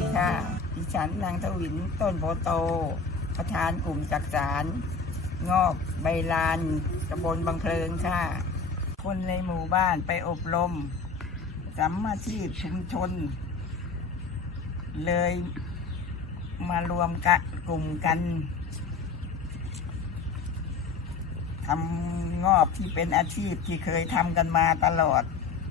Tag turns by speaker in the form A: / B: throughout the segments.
A: ค่ะดิฉันนางทวินต้นโพโตประธานกลุ่มจักสานงอกใบลานตำบลบางเพลิงค่ะคนในหมู่บ้านไปอบรมสัมมาชีพชุมชนเลยมารวมกลุ่มกันทำงอบที่เป็นอาชีพที่เคยทำกันมาตลอด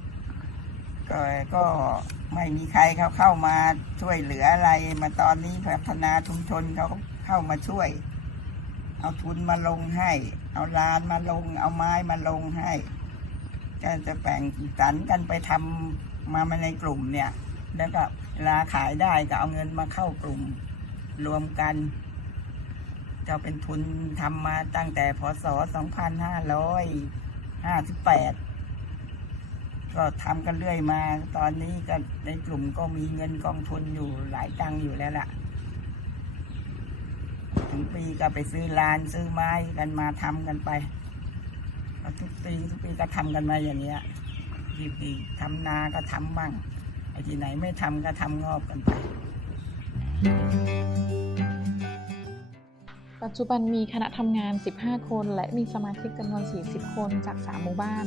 A: ก็ไม่มีใครเขาเข้ามาช่วยเหลืออะไรมาตอนนี้พัฒนาชุมชนเขาเข้ามาช่วยเอาทุนมาลงให้เอาลานมาลงเอาไม้มาลงให้ก็จะแบ่งสรรกันไปทำมาในกลุ่มเนี่ยแล้วก็เวลาขายได้ก็เอาเงินมาเข้ากลุ่มรวมกันจะเป็นทุนทำมาตั้งแต่พศ 2558ก็ทำกันเรื่อยมาตอนนี้ก็ในกลุ่มก็มีเงินกองทุนอยู่หลายตังค์อยู่แล้วล่ะถึงปีก็ไปซื้อลานซื้อไม้กันมาทำกันไปทุกปีก็ทำกันมาอย่างเนี้ยปีทำนาก็ทำบ้างไอ้ที่ไหนไม่ทำก็ทำงอบกันไป
B: ปัจจุบันมีคณะทำงาน15คนและมีสมาชิกจำนวน40คนจาก3หมู่บ้าน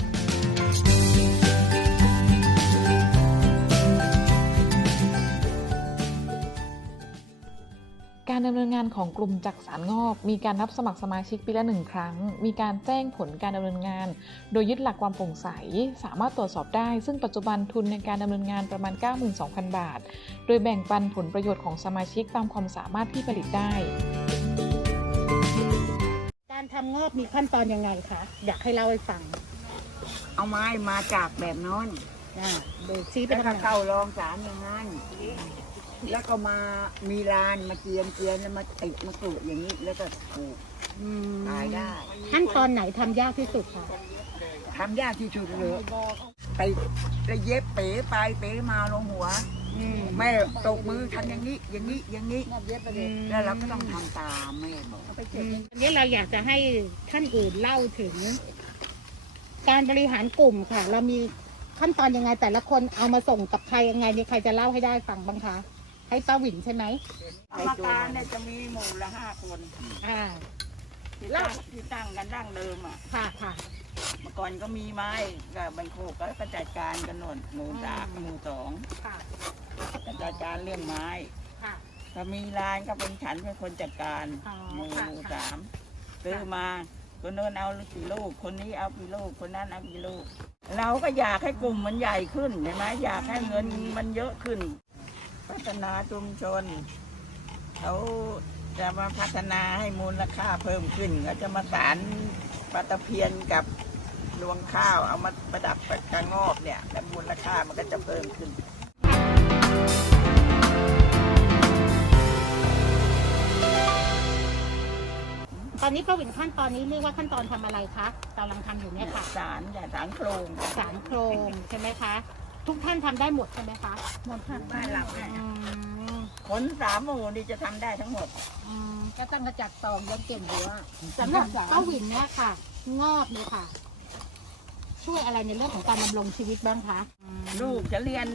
B: การดำเนินงานของกลุ่มจักสานงอบมีการรับสมัครสมาชิกปีละ1ครั้งมีการแจ้งผลการดำเนินงานโดยยึดหลักความโปร่งใสสามารถตรวจสอบได้ซึ่งปัจจุบันทุนในการดำเนินงานประมาณ 92,000 บาทโดยแบ่งปันผลประโยชน์ของสมาชิกตามความสามารถที่ผลิตได้
C: การทำงอบมีขั้นตอนยังไงคะอยากให้เล่าให้ฟัง
A: เอาไม้มาจากแบบน้น
C: โดยชี้ไป
A: แล้วก็เข้ารองสารอย่างนั้นแล้วก็มามีลานมาเจียนแล้วมาติดมากรูดอย่างนี้แล้วก็ปลูกขายได้
C: ขั้นตอนไหนทำยากที่สุดคะ
A: ทำยากที่สุดเลยไปแล้วเย็บเป๋ไปเป๋มาลงหัวแม่ตกมือทำอย่างนี้แล้วเราก็ต้องทำตามแม่บอก
C: วันนี้เราอยากจะให้ท่านอื่นเล่าถึงการบริหารกลุ่มค่ะเรามีขั้นตอนยังไงแต่ละคนเอามาส่งกับใครยังไงนี่ใครจะเล่าให้ได้ฟังบ้างคะให้ป้าหวินใช่ไหม
A: กรรมการเนี่ยจะมีหมู่ละ5 คนที่ตั้งกันดั้งเดิม
C: ค่ะ
A: เมื่อก่อนก็มีไม้ก็บรรโคกก็จัดการกันหน่นหมู่3หมู่2จัดการเรื่องไม้ถ้ามีลานก็เป็นฉันเป็นคนจัดการหมู่3ซื้อมาคนโน้นเอากี่ลูกคนนี้เอากี่ลูกคนนั้นเอากี่ลูกเราก็อยากให้กลุ่มมันใหญ่ขึ้นใช่ไหมอยากให้เงินมันเยอะขึ้นพัฒนาชุมชนเขาจะมาพัฒนาให้มูลค่าเพิ่มขึ้นก็จะมาสานปลาตะเพียนกับรวงข้าวเอามาประดับกระงอบเนี่ยแล้วมูลค่ามันก็จะเพิ่มขึ้น
C: ตอนนี้ป้าหวินขั้นตอนนี้เรียกว่าขั้นตอนทำอะไรคะกำลังทำอยู่เนี่ยค่ะ
A: สารโครง
C: ใช่ไหมคะทุกท่านทำได้หมดใช่ไหมคะ
A: หมดทั้งบ้านเราคน3 หมู่นี่จะทำได้ทั้งหมด
C: ก็ต้องกระจัดตองยังเก่งอยู่สำหรับป้าหวินเนี่ยค่ะงอบเนี่ยค่ะช่วยอะไรในเรื่องของการดำรงชีวิตบ้างคะ
A: ลูกจะเรียน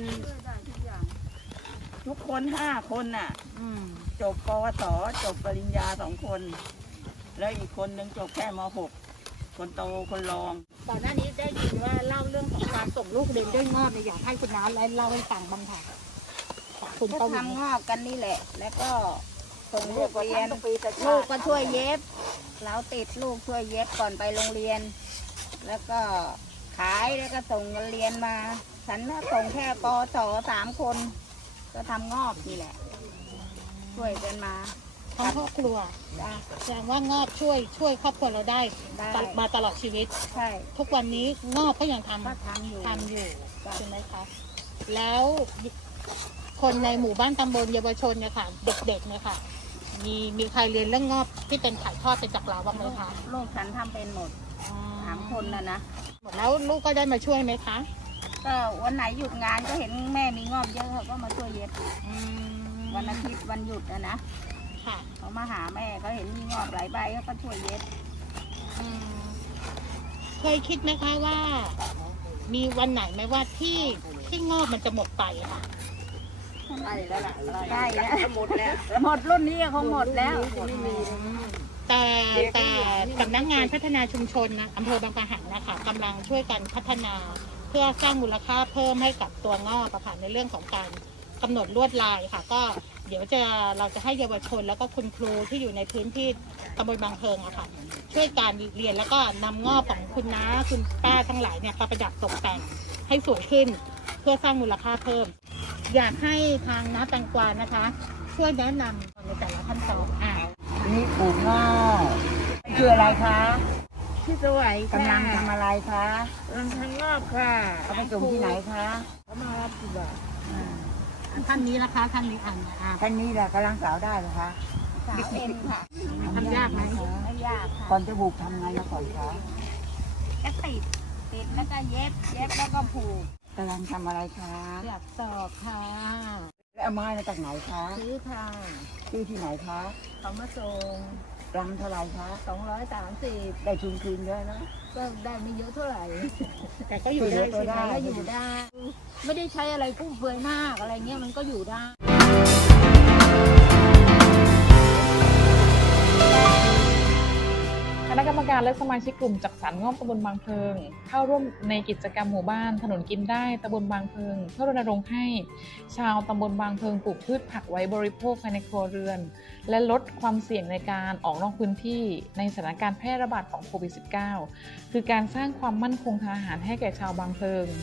A: ทุกคน5 คนน่ะจบปวสจบปริญญา2 คนแล้วอีกคนนึงจบแค่ม.6 คนโตคนรอง
C: ก่อนหน้านี้ได้ยินว่าเล่าเรื่องของการส่งลูกเรียนด้วยงอบเนี่ยอยากให้คุณน้าเล่าให้ฟังบ้างค่ะ
D: คุณก็ทำงอบกันนี่แหละแล้วก็ส่งลูกเรียนลูกก็ช่วยเย็บเราติดลูกช่วยเย็บก่อนไปโรงเรียนแล้วก็ขายแล้วก็ส่งเงินเรียนมาฉันน่ะส่งแค่ปศ3 คนก็ทำงอบนี่แหละช่วยกันมา
C: ทั้งครอบครัวแสดงว่างอบช่วยครอบครัวเราได้มาตลอดชีวิต
D: ใช่
C: ทุกวันนี้งอบก็ยังทำอยู่ใช่ไหมคะแล้วคนในหมู่บ้านตำบลเยาวชนเนี่ยค่ะเด็กๆเนี่ยค่ะมีใครเรียนเรื่องงอบที่เป็นถ่ายทอดไปจากเราบ้างไหมคะ
D: ลูกฉันทำเป็นหมด3 คนนะ
C: หมดแล้วลูกก็ได้มาช่วยไหมคะ
D: ก็วันไหนหยุดงานก็เห็นแม่มีงอบเยอะเขาก็มาช่วยเย็บวันอาทิตย์วันหยุดนะเขามาหาแม่เขาเห็นมีงอบหลายใบเขาก็ช่วยเย็บ
C: เคยคิดไหมคะว่ามีวันไหนไหมว่าที่งอบมันจะหมดไปค่ะ
A: ใช่แล้วล่ะ
D: ใช่แล้ว
A: หมดแล้ว
D: หมดรุ่นนี้เขาหมดแล้ว
A: ไม่มี
C: แต่สำนักงานพัฒนาชุมชนนะอำเภอบางปะหันนะคะกำลังช่วยกันพัฒนาเพื่อสร้างมูลค่าเพิ่มให้กับตัวงอกค่ะในเรื่องของการกำหนดลวดลายค่ะ ก็เดี๋ยวเราจะให้เยาวชนแล้วก็คุณครูที่อยู่ในพื้นที่ตำบลบางเพิงอะค่ะช่วยการเรียนแล้วก็นำงอกของคุณน้าคุณป้าทั้งหลายเนี่ยมาประดับตกแต่งให้สวยขึ้น เพื่อสร้างมูลค่าเพิ่ม อยากให้ทางน้าแตงกวานะคะ ช่วยแนะนำในแต่ละขั้นตอน
A: นี่ปลูกงอกคืออะไรคะ
D: ที่สวย
A: กำลังทำอะไรคะ
D: กำลังทำงอกค่ะ
A: เอาไปส่งที่ไหนคะ
D: เขามารับกี่บาท
C: ท่านนี้นะคะท่านนี้
A: ท่านนี้แหละกำลังสาวได้เหรอคะ
D: สาวเอ็นค่ะ
C: ทำยากไหม
D: ไม่ยากค่ะ
A: ก่อนจะปลูกทำไงมาก่อนคะ
D: ก็ติดแล้วก็เย็บแล้วก็ผูก
A: กำลังทำอะไรคะ
D: หลักตอกค่ะ
A: แล้วเอาไม้มาจากไหนคะ
D: ซื้อค่ะ
A: ซื้อที่ไหนคะ
D: เขามาส่ง
A: รังเท่าไหร่คะ
D: 230
A: ได้ทุนคืนด้วยนะ
D: ก็ได้ไม่เยอะเท่าไหร่
C: แต่ก็อยู่ได้
A: ตัวได้
D: ก็อยู่ได้ ไม่ได้ใช้อะไรฟุ่มเฟือยมากอะไรเงี้ยมันก็อยู่ได้
B: คณะกรรมการและสมาชิกกลุ่มจักสานงอกตำบลบางเพิงเข้าร่วมในกิจกรรมหมู่บ้านถนนกินได้ตำบลบางเพิงเพื่อรณรงค์ให้ชาวตำบลบางเพิงปลูกพืชผักไว้บริโภคภายในครัวเรือนและลดความเสี่ยงในการออกนอกพื้นที่ในสถานการณ์แพร่ระบาดของโควิด -19 คือการสร้างความมั่นคงทางอาหารให้แก่ชาวบางเพิง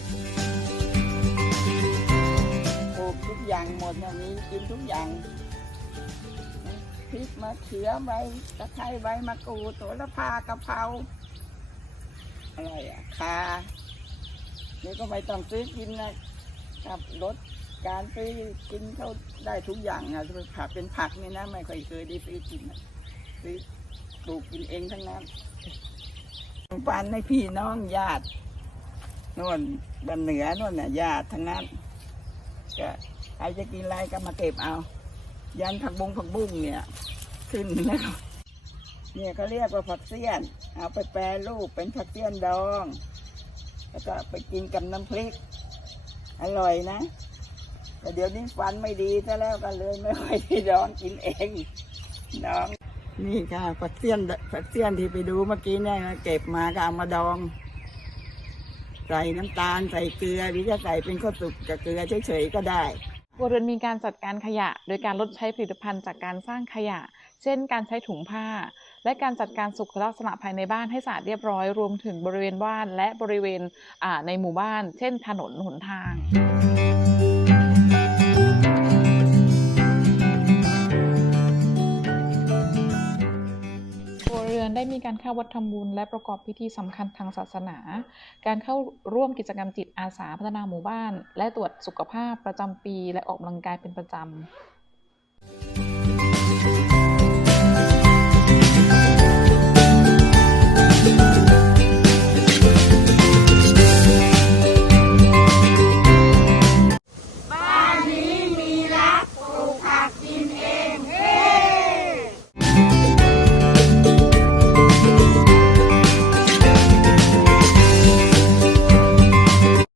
A: ปลูกทุกอย่างหมดอย่างนี้กินทุกอย่างพริกมะเขือใบตะไคร้ใบมะกรูดโหระพากะเพราอะไรข่านี่ก็ไม่ต้องซื้อกินนะกับลดการซื้อกินเขาได้ทุกอย่างนะผักเป็นผักนี่นะไม่ค่อยเคยได้ซื้อกินนะซื้อปลูกกินเองทั้งนั้นปันให้พี่น้องญาติโน่นบ้านเหนือโน่นน่ะญาติทั้งนั้นก็ใครจะกินอะไรก็มาเก็บเอายันผักบุ้งเนี่ยขึ้นแล้วเนี่ยเขาเรียกว่าผักเสี้ยนเอาไปแปรรูปเป็นผักเสี้ยนดองแล้วก็ไปกินกับน้ำพริกอร่อยนะแต่เดี๋ยวนี้ฟันไม่ดีซะแล้วก็เลยไม่ค่อยได้ดองกินเองดองนี่ค่ะผักเสี้ยนที่ไปดูเมื่อกี้เนี่ยเก็บมาก็เอามาดองใส่น้ำตาลใส่เกลือหรือจะใส่เป็นข้าวสุกกับเกลือเฉยๆก็ได้
B: ครัวเรือนมีการจัดการขยะโดยการลดใช้ผลิตภัณฑ์จากการสร้างขยะ เช่น การใช้ถุงผ้า และการจัดการสุขลักษณะภายในบ้านให้สะอาดเรียบร้อยรวมถึงบริเวณบ้านและบริเวณในหมู่บ้าน เช่น ถนนหนทาง ครัวเรือนได้มีการเข้าวัดทำบุญและประกอบพิธีสำคัญทางศาสนา การเข้าร่วมกิจกรรมจิตอาสาพัฒนาหมู่บ้าน และตรวจสุขภาพประจำปีและออกกำลังกายเป็นประจำ